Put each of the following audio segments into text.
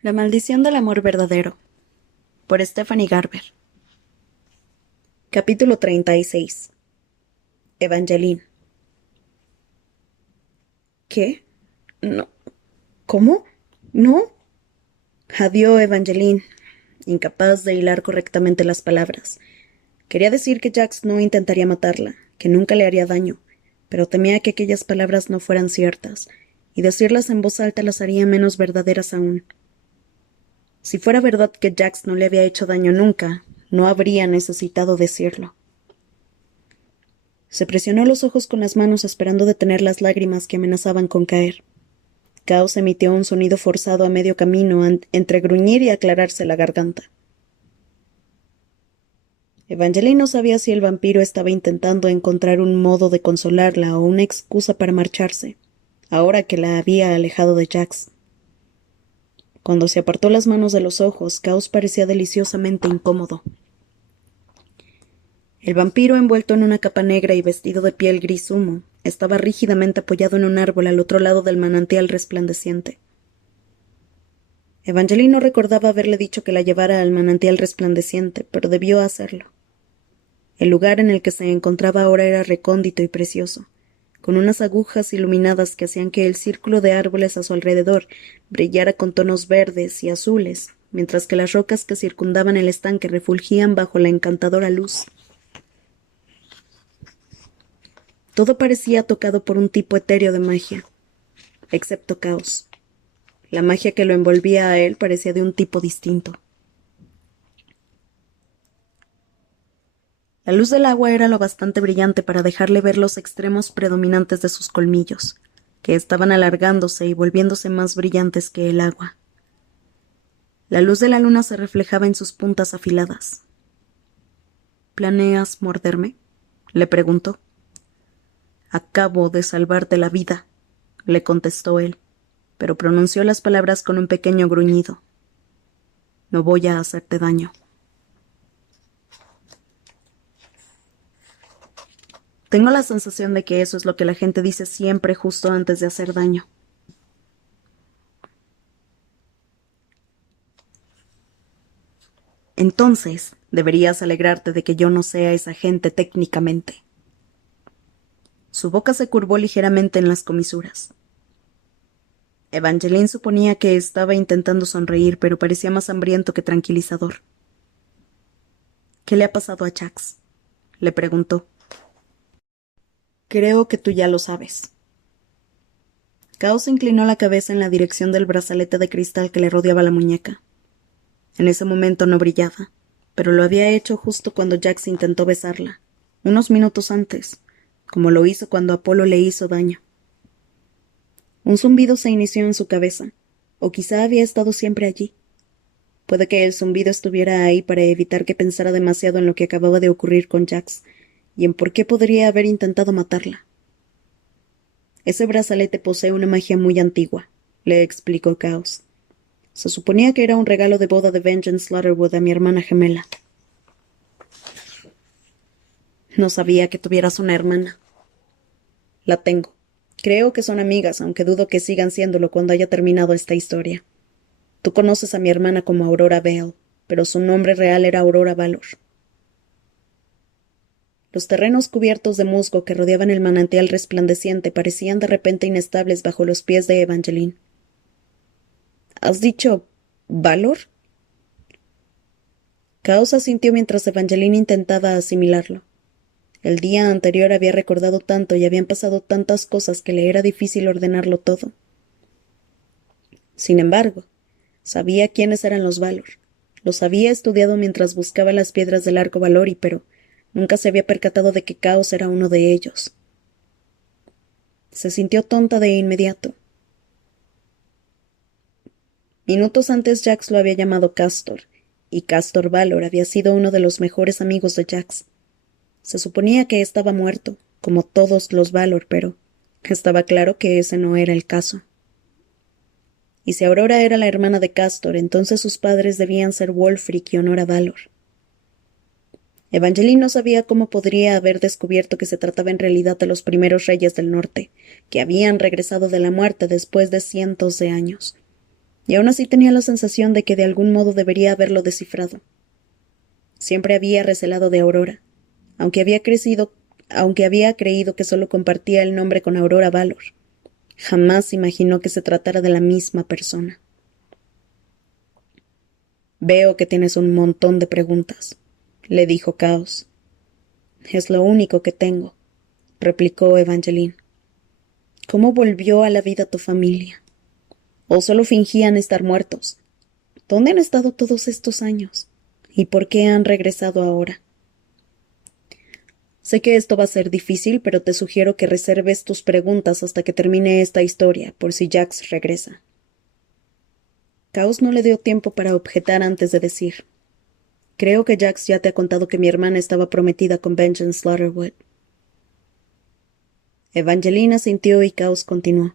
La maldición del amor verdadero, por Stephanie Garber. Capítulo 36. Evangeline. ¿Qué? No. ¿Cómo? ¿No? Adiós, Evangeline, incapaz de hilar correctamente las palabras. Quería decir que Jax no intentaría matarla, que nunca le haría daño, pero temía que aquellas palabras no fueran ciertas, y decirlas en voz alta las haría menos verdaderas aún. Si fuera verdad que Jax no le había hecho daño nunca, no habría necesitado decirlo. Se presionó los ojos con las manos esperando detener las lágrimas que amenazaban con caer. Caos emitió un sonido forzado a medio camino entre gruñir y aclararse la garganta. Evangeline no sabía si el vampiro estaba intentando encontrar un modo de consolarla o una excusa para marcharse, ahora que la había alejado de Jax. Cuando se apartó las manos de los ojos, Caos parecía deliciosamente incómodo. El vampiro, envuelto en una capa negra y vestido de piel gris humo, estaba rígidamente apoyado en un árbol al otro lado del manantial resplandeciente. Evangeline no recordaba haberle dicho que la llevara al manantial resplandeciente, pero debió hacerlo. El lugar en el que se encontraba ahora era recóndito y precioso, con unas agujas iluminadas que hacían que el círculo de árboles a su alrededor brillara con tonos verdes y azules, mientras que las rocas que circundaban el estanque refulgían bajo la encantadora luz. Todo parecía tocado por un tipo etéreo de magia, excepto Caos. La magia que lo envolvía a él parecía de un tipo distinto. La luz del agua era lo bastante brillante para dejarle ver los extremos predominantes de sus colmillos, que estaban alargándose y volviéndose más brillantes que el agua. La luz de la luna se reflejaba en sus puntas afiladas. ¿Planeas morderme?, le preguntó. Acabo de salvarte la vida, le contestó él, pero pronunció las palabras con un pequeño gruñido. No voy a hacerte daño. Tengo la sensación de que eso es lo que la gente dice siempre justo antes de hacer daño. Entonces, deberías alegrarte de que yo no sea esa gente técnicamente. Su boca se curvó ligeramente en las comisuras. Evangeline suponía que estaba intentando sonreír, pero parecía más hambriento que tranquilizador. ¿Qué le ha pasado a Jax?, le preguntó. Creo que tú ya lo sabes. Caos inclinó la cabeza en la dirección del brazalete de cristal que le rodeaba la muñeca. En ese momento no brillaba, pero lo había hecho justo cuando Jax intentó besarla, unos minutos antes, como lo hizo cuando Apolo le hizo daño. Un zumbido se inició en su cabeza, o quizá había estado siempre allí. Puede que el zumbido estuviera ahí para evitar que pensara demasiado en lo que acababa de ocurrir con Jax, y en por qué podría haber intentado matarla. Ese brazalete posee una magia muy antigua, le explicó Caos. Se suponía que era un regalo de boda de Vengeance Slaughterwood a mi hermana gemela. No sabía que tuvieras una hermana. La tengo. Creo que son amigas, aunque dudo que sigan siéndolo cuando haya terminado esta historia. Tú conoces a mi hermana como Aurora Vale, pero su nombre real era Aurora Valor. Los terrenos cubiertos de musgo que rodeaban el manantial resplandeciente parecían de repente inestables bajo los pies de Evangeline. ¿Has dicho Valor? Caos asintió mientras Evangeline intentaba asimilarlo. El día anterior había recordado tanto y habían pasado tantas cosas que le era difícil ordenarlo todo. Sin embargo, sabía quiénes eran los Valor. Los había estudiado mientras buscaba las piedras del arco Valori, pero nunca se había percatado de que Caos era uno de ellos. Se sintió tonta de inmediato. Minutos antes Jax lo había llamado Castor, y Castor Valor había sido uno de los mejores amigos de Jax. Se suponía que estaba muerto, como todos los Valor, pero estaba claro que ese no era el caso. Y si Aurora era la hermana de Castor, entonces sus padres debían ser Wulfric y Honora Valor. Evangeline no sabía cómo podría haber descubierto que se trataba en realidad de los primeros reyes del norte, que habían regresado de la muerte después de cientos de años. y aún así tenía la sensación de que de algún modo debería haberlo descifrado. Siempre había recelado de Aurora, aunque había creído que solo compartía el nombre con Aurora Valor. Jamás imaginó que se tratara de la misma persona. Veo que tienes un montón de preguntas, le dijo Caos. Es lo único que tengo, replicó Evangeline. ¿Cómo volvió a la vida tu familia? ¿O solo fingían estar muertos? ¿Dónde han estado todos estos años? ¿Y por qué han regresado ahora? Sé que esto va a ser difícil, pero te sugiero que reserves tus preguntas hasta que termine esta historia, por si Jax regresa. Caos no le dio tiempo para objetar antes de decir: Creo que Jax ya te ha contado que mi hermana estaba prometida con Vengeance Slaughterwood. Evangeline asintió y Caos continuó.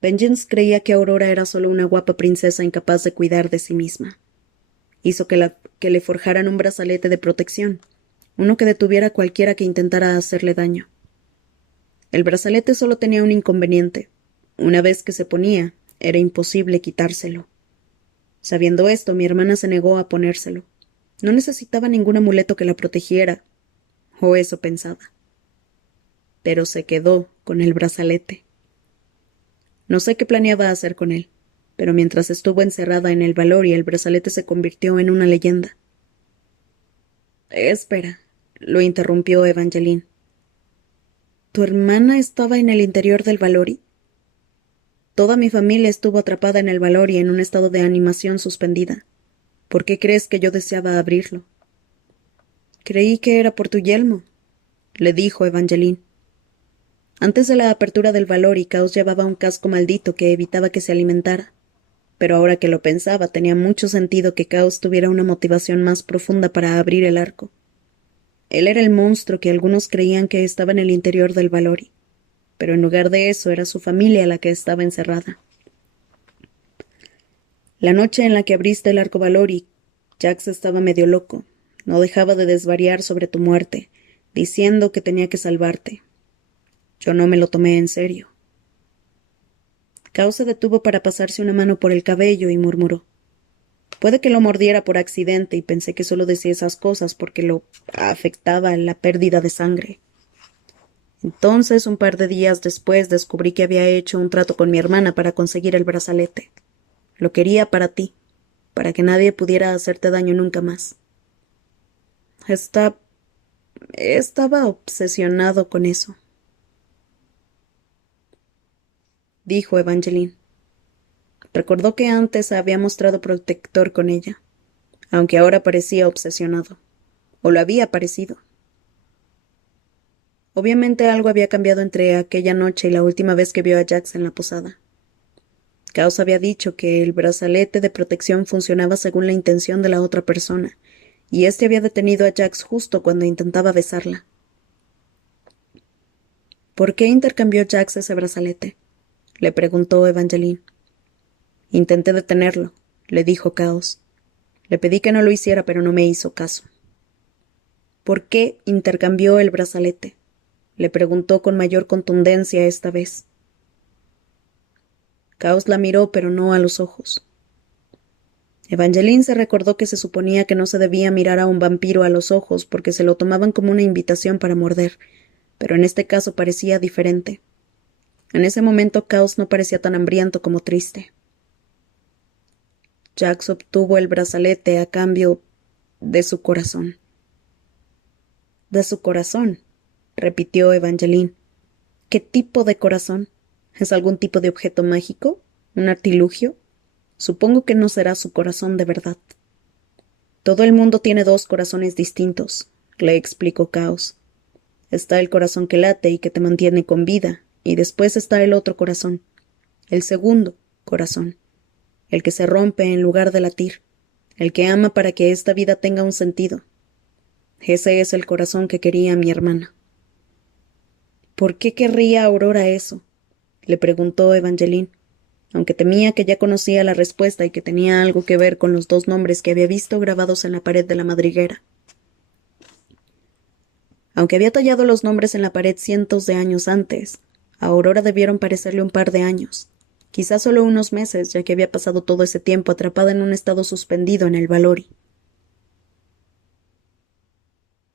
Vengeance creía que Aurora era solo una guapa princesa incapaz de cuidar de sí misma. Hizo que le forjaran un brazalete de protección, uno que detuviera a cualquiera que intentara hacerle daño. El brazalete solo tenía un inconveniente. Una vez que se ponía, era imposible quitárselo. Sabiendo esto, mi hermana se negó a ponérselo. No necesitaba ningún amuleto que la protegiera, o eso pensaba. Pero se quedó con el brazalete. No sé qué planeaba hacer con él, pero mientras estuvo encerrada en el Valoria, el brazalete se convirtió en una leyenda. Espera, lo interrumpió Evangeline. ¿Tu hermana estaba en el interior del Valori? Toda mi familia estuvo atrapada en el Valori en un estado de animación suspendida. ¿Por qué crees que yo deseaba abrirlo? Creí que era por tu yelmo, le dijo Evangeline. Antes de la apertura del Valori, Caos llevaba un casco maldito que evitaba que se alimentara. Pero ahora que lo pensaba, tenía mucho sentido que Caos tuviera una motivación más profunda para abrir el arco. Él era el monstruo que algunos creían que estaba en el interior del Valori, pero en lugar de eso era su familia la que estaba encerrada. La noche en la que abriste el arco Valori, Jax estaba medio loco. No dejaba de desvariar sobre tu muerte, diciendo que tenía que salvarte. Yo no me lo tomé en serio. Caos se detuvo para pasarse una mano por el cabello y murmuró: Puede que lo mordiera por accidente y pensé que solo decía esas cosas porque lo afectaba la pérdida de sangre. Entonces, un par de días después, descubrí que había hecho un trato con mi hermana para conseguir el brazalete. Lo quería para ti, para que nadie pudiera hacerte daño nunca más. Estaba obsesionado con eso, dijo Evangeline. Recordó que antes había mostrado protector con ella, aunque ahora parecía obsesionado, o lo había parecido. Obviamente algo había cambiado entre aquella noche y la última vez que vio a Jax en la posada. Caos había dicho que el brazalete de protección funcionaba según la intención de la otra persona, y éste había detenido a Jax justo cuando intentaba besarla. ¿Por qué intercambió Jax ese brazalete?, le preguntó Evangeline. Intenté detenerlo, le dijo Caos. Le pedí que no lo hiciera, pero no me hizo caso. ¿Por qué intercambió el brazalete?, le preguntó con mayor contundencia esta vez. Caos la miró, pero no a los ojos. Evangeline se recordó que se suponía que no se debía mirar a un vampiro a los ojos porque se lo tomaban como una invitación para morder, pero en este caso parecía diferente. En ese momento Caos no parecía tan hambriento como triste. Jax obtuvo el brazalete a cambio de su corazón. De su corazón, repitió Evangeline. ¿Qué tipo de corazón? ¿Es algún tipo de objeto mágico? ¿Un artilugio? Supongo que no será su corazón de verdad. Todo el mundo tiene dos corazones distintos, le explicó Caos. Está el corazón que late y que te mantiene con vida, y después está el otro corazón, el segundo corazón, el que se rompe en lugar de latir, el que ama para que esta vida tenga un sentido. Ese es el corazón que quería mi hermana. ¿Por qué querría Aurora eso?, le preguntó Evangeline, aunque temía que ya conocía la respuesta y que tenía algo que ver con los dos nombres que había visto grabados en la pared de la madriguera. Aunque había tallado los nombres en la pared cientos de años antes, a Aurora debieron parecerle un par de años. Quizás solo unos meses, ya que había pasado todo ese tiempo atrapada en un estado suspendido en el Valori.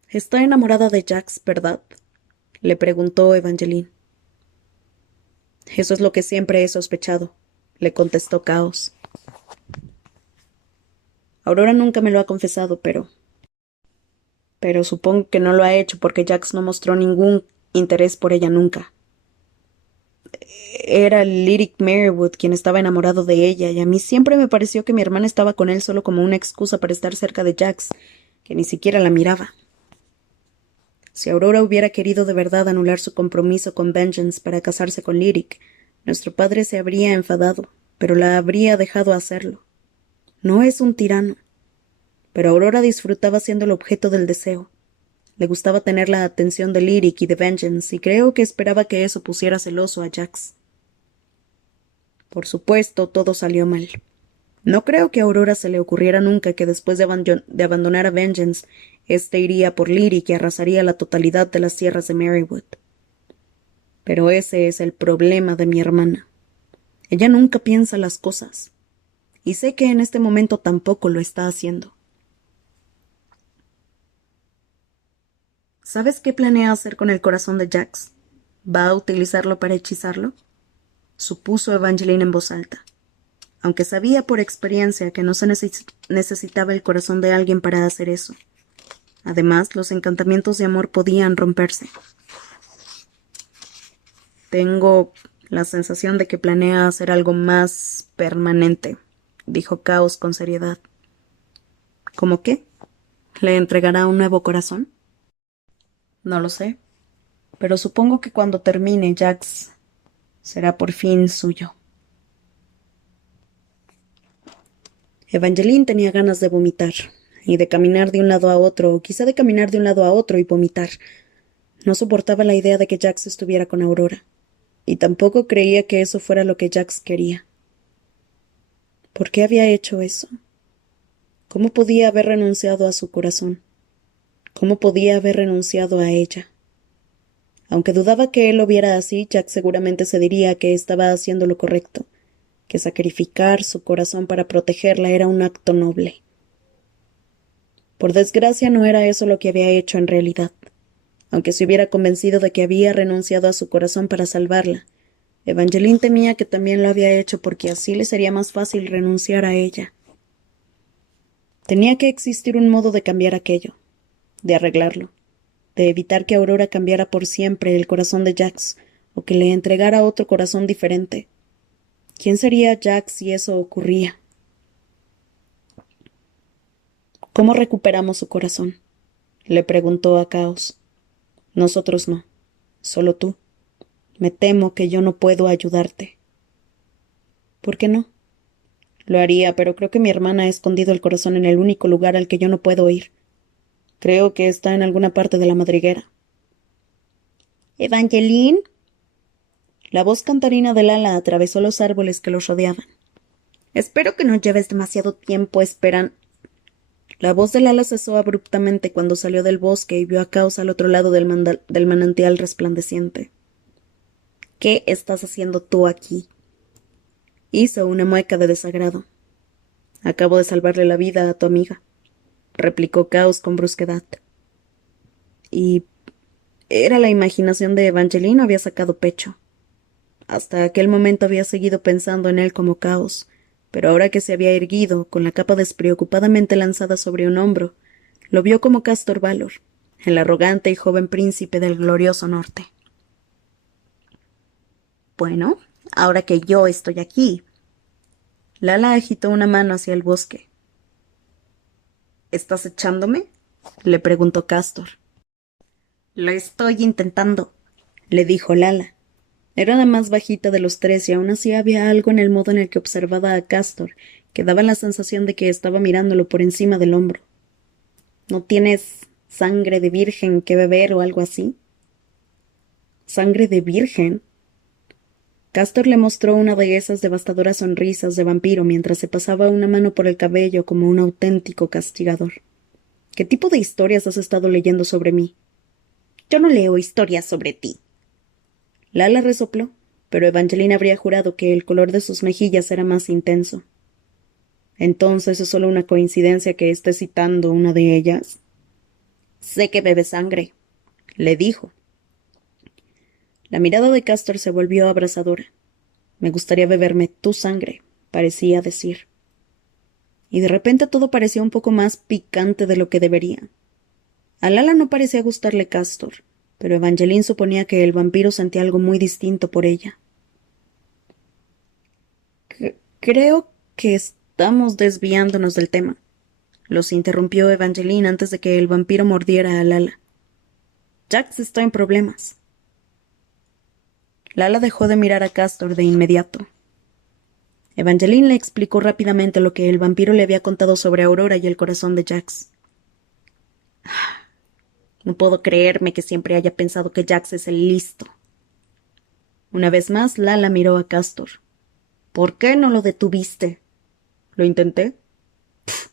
Está enamorada de Jax, ¿verdad? Le preguntó Evangeline. Eso es lo que siempre he sospechado, le contestó Caos. Aurora nunca me lo ha confesado, pero supongo que no lo ha hecho porque Jax no mostró ningún interés por ella nunca. Era Lyric Merriwood quien estaba enamorado de ella, y a mí siempre me pareció que mi hermana estaba con él solo como una excusa para estar cerca de Jax, que ni siquiera la miraba. Si Aurora hubiera querido de verdad anular su compromiso con Vengeance para casarse con Lyric, nuestro padre se habría enfadado, pero la habría dejado hacerlo. No es un tirano. Pero Aurora disfrutaba siendo el objeto del deseo. Le gustaba tener la atención de Lyric y de Vengeance, y creo que esperaba que eso pusiera celoso a Jax. Por supuesto, todo salió mal. No creo que a Aurora se le ocurriera nunca que después de abandonar a Vengeance, éste iría por Lyric y arrasaría la totalidad de las tierras de Merrywood. Pero ese es el problema de mi hermana. Ella nunca piensa las cosas, y sé que en este momento tampoco lo está haciendo. ¿Sabes qué planea hacer con el corazón de Jax? ¿Va a utilizarlo para hechizarlo? Supuso Evangeline en voz alta, aunque sabía por experiencia que no se necesitaba el corazón de alguien para hacer eso. Además, los encantamientos de amor podían romperse. Tengo la sensación de que planea hacer algo más permanente, dijo Caos con seriedad. ¿Cómo qué? ¿Le entregará un nuevo corazón? No lo sé, pero supongo que cuando termine Jax será por fin suyo. Evangeline tenía ganas de vomitar, y de caminar de un lado a otro, o quizá de caminar de un lado a otro y vomitar. No soportaba la idea de que Jax estuviera con Aurora, y tampoco creía que eso fuera lo que Jax quería. ¿Por qué había hecho eso? ¿Cómo podía haber renunciado a su corazón? ¿Cómo podía haber renunciado a ella? Aunque dudaba que él lo viera así, Jax seguramente se diría que estaba haciendo lo correcto, que sacrificar su corazón para protegerla era un acto noble. Por desgracia no era eso lo que había hecho en realidad. Aunque se hubiera convencido de que había renunciado a su corazón para salvarla, Evangeline temía que también lo había hecho porque así le sería más fácil renunciar a ella. Tenía que existir un modo de cambiar aquello, de arreglarlo, de evitar que Aurora cambiara por siempre el corazón de Jax, o que le entregara otro corazón diferente. ¿Quién sería Jax si eso ocurría? ¿Cómo recuperamos su corazón? Le preguntó a Caos. Nosotros no, solo tú. Me temo que yo no puedo ayudarte. ¿Por qué no? Lo haría, pero creo que mi hermana ha escondido el corazón en el único lugar al que yo no puedo ir. Creo que está en alguna parte de la madriguera. ¿Evangeline? La voz cantarina de Lala atravesó los árboles que los rodeaban. Espero que no lleves demasiado tiempo esperando. La voz de Lala cesó abruptamente cuando salió del bosque y vio a Caos al otro lado del manantial resplandeciente. ¿Qué estás haciendo tú aquí? Hizo una mueca de desagrado. Acabo de salvarle la vida a tu amiga, replicó Caos con brusquedad. Y era la imaginación de Evangeline o había sacado pecho. Hasta aquel momento había seguido pensando en él como Caos, pero ahora que se había erguido, con la capa despreocupadamente lanzada sobre un hombro, lo vio como Castor Valor, el arrogante y joven príncipe del glorioso norte. Bueno, ahora que yo estoy aquí. Lala agitó una mano hacia el bosque. ¿Estás echándome? Le preguntó Castor. Lo estoy intentando, le dijo Lala. Era la más bajita de los tres y aún así había algo en el modo en el que observaba a Castor que daba la sensación de que estaba mirándolo por encima del hombro. ¿No tienes sangre de virgen que beber o algo así? ¿Sangre de virgen? Castor le mostró una de esas devastadoras sonrisas de vampiro mientras se pasaba una mano por el cabello como un auténtico castigador. ¿Qué tipo de historias has estado leyendo sobre mí? Yo no leo historias sobre ti. Lala resopló, pero Evangeline habría jurado que el color de sus mejillas era más intenso. ¿Entonces es solo una coincidencia que esté citando una de ellas? Sé que bebe sangre, le dijo. La mirada de Castor se volvió abrasadora. Me gustaría beberme tu sangre, parecía decir. Y de repente todo parecía un poco más picante de lo que debería. A Lala no parecía gustarle Castor, pero Evangeline suponía que el vampiro sentía algo muy distinto por ella. Creo que estamos desviándonos del tema, los interrumpió Evangeline antes de que el vampiro mordiera a Lala. Jax está en problemas. Lala dejó de mirar a Castor de inmediato. Evangeline le explicó rápidamente lo que el vampiro le había contado sobre Aurora y el corazón de Jax. No puedo creerme que siempre haya pensado que Jax es el listo. Una vez más, Lala miró a Castor. ¿Por qué no lo detuviste? ¿Lo intenté? Pff,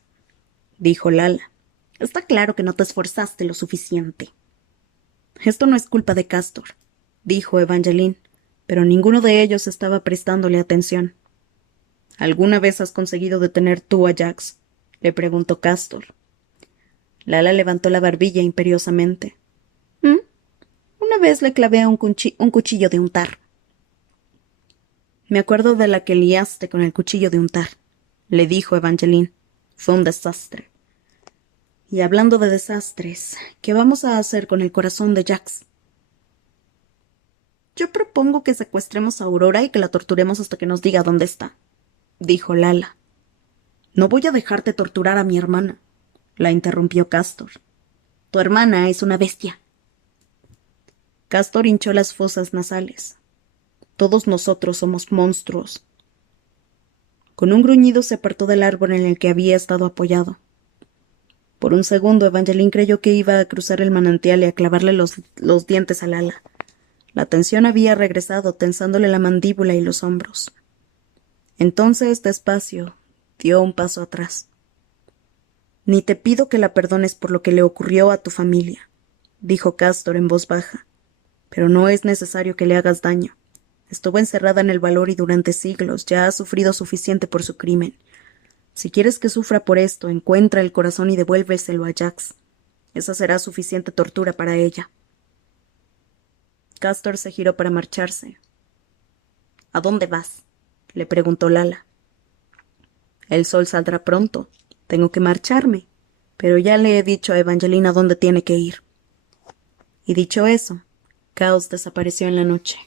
dijo Lala. Está claro que no te esforzaste lo suficiente. Esto no es culpa de Castor, dijo Evangeline, pero ninguno de ellos estaba prestándole atención. ¿Alguna vez has conseguido detener tú a Jax? Le preguntó Castor. Lala levantó la barbilla imperiosamente. Una vez le clavé a un cuchillo de untar. Me acuerdo de la que liaste con el cuchillo de untar, le dijo Evangeline. Fue un desastre. Y hablando de desastres, ¿qué vamos a hacer con el corazón de Jax? Yo propongo que secuestremos a Aurora y que la torturemos hasta que nos diga dónde está, dijo Lala. No voy a dejarte torturar a mi hermana, la interrumpió Castor. Tu hermana es una bestia. Castor hinchó las fosas nasales. Todos nosotros somos monstruos. Con un gruñido se apartó del árbol en el que había estado apoyado. Por un segundo Evangeline creyó que iba a cruzar el manantial y a clavarle los dientes a Lala. La tensión había regresado, tensándole la mandíbula y los hombros. Entonces, despacio, dio un paso atrás. Ni te pido que la perdones por lo que le ocurrió a tu familia, dijo Castor en voz baja. Pero no es necesario que le hagas daño. Estuvo encerrada en el valor y durante siglos ya ha sufrido suficiente por su crimen. Si quieres que sufra por esto, encuentra el corazón y devuélveselo a Jax. Esa será suficiente tortura para ella. Castor se giró para marcharse. ¿A dónde vas? Le preguntó Lala. El sol saldrá pronto. Tengo que marcharme. Pero ya le he dicho a Evangelina dónde tiene que ir. Y dicho eso, Caos desapareció en la noche.